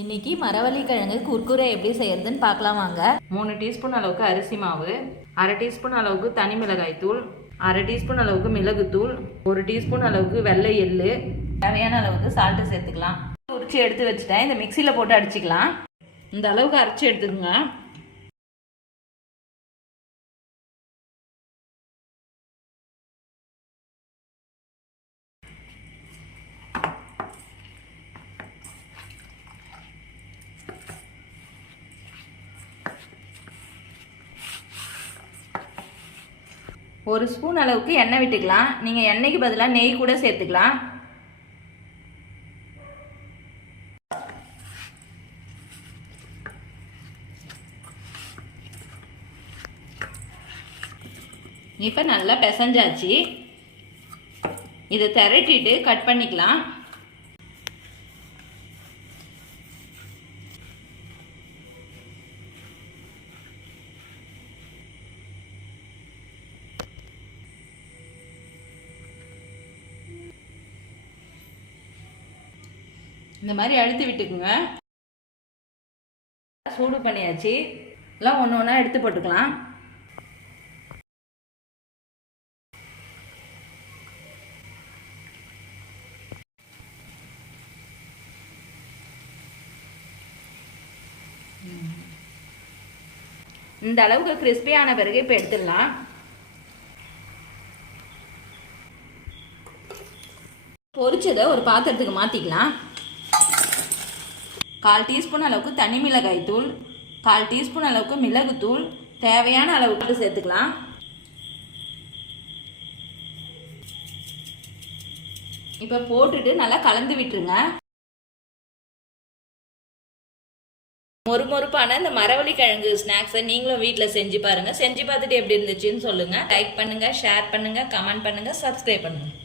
இன்னைக்கு மரவள்ளி கிழங்கு குர்குரே எப்படி செய்யறதுன்னு பார்க்கலாம் வாங்க. மூணு டீஸ்பூன் அளவுக்கு அரிசி மாவு அரை டீஸ்பூன் அளவுக்கு தனி மிளகாய் தூள் அரை டீஸ்பூன் அளவுக்கு மிளகுத்தூள் ஒரு டீஸ்பூன் அளவுக்கு வெள்ளை எள்ளு. தேவையான அளவுக்கு சால்ட்டு சேர்த்துக்கலாம். உரிச்சி எடுத்து வச்சுட்டேன். இந்த மிக்சியில் போட்டு அடிச்சுக்கலாம். இந்த அளவுக்கு அரைச்சி எடுத்துக்கோங்க. ஒரு ஸ்பூன் அளவுக்கு எண்ணெய் விட்டுக்கலாம். நீங்கள் எண்ணெய்க்கு பதிலாக நெய் கூட சேர்த்துக்கலாம். இப்போ நல்லா பிசைஞ்சாச்சு. இதை திரட்டிட்டு கட் பண்ணிக்கலாம். இந்த மாதிரி அழுத்தி விட்டுக்குங்க. சூடு பண்ணியாச்சு. எல்லாம் ஒன்று ஒன்றா எடுத்து போட்டுக்கலாம். இந்த அளவுக்கு கிறிஸ்பியான பிறகு இப்போ எடுத்துடலாம். பொரிச்சதை ஒரு பாத்திரத்துக்கு மாற்றிக்கலாம் கால் டீஸ்பூன் அளவுக்கு தனி மிளகாய் தூள் கால் டீஸ்பூன் அளவுக்கு மிளகுத்தூள் தேவையான அளவுக்கு சேர்த்துக்கலாம். இப்போ போட்டுட்டு நல்லா கலந்து விட்டுருங்க. மொறுமொறுப்பான இந்த மரவள்ளி கிழங்கு ஸ்நாக்ஸை நீங்களும் வீட்டில் செஞ்சு பாருங்கள் செஞ்சு பார்த்துட்டு எப்படி இருந்துச்சுன்னு சொல்லுங்கள் லைக் பண்ணுங்கள் ஷேர் பண்ணுங்கள் கமெண்ட் பண்ணுங்கள் சப்ஸ்கிரைப் பண்ணுங்கள்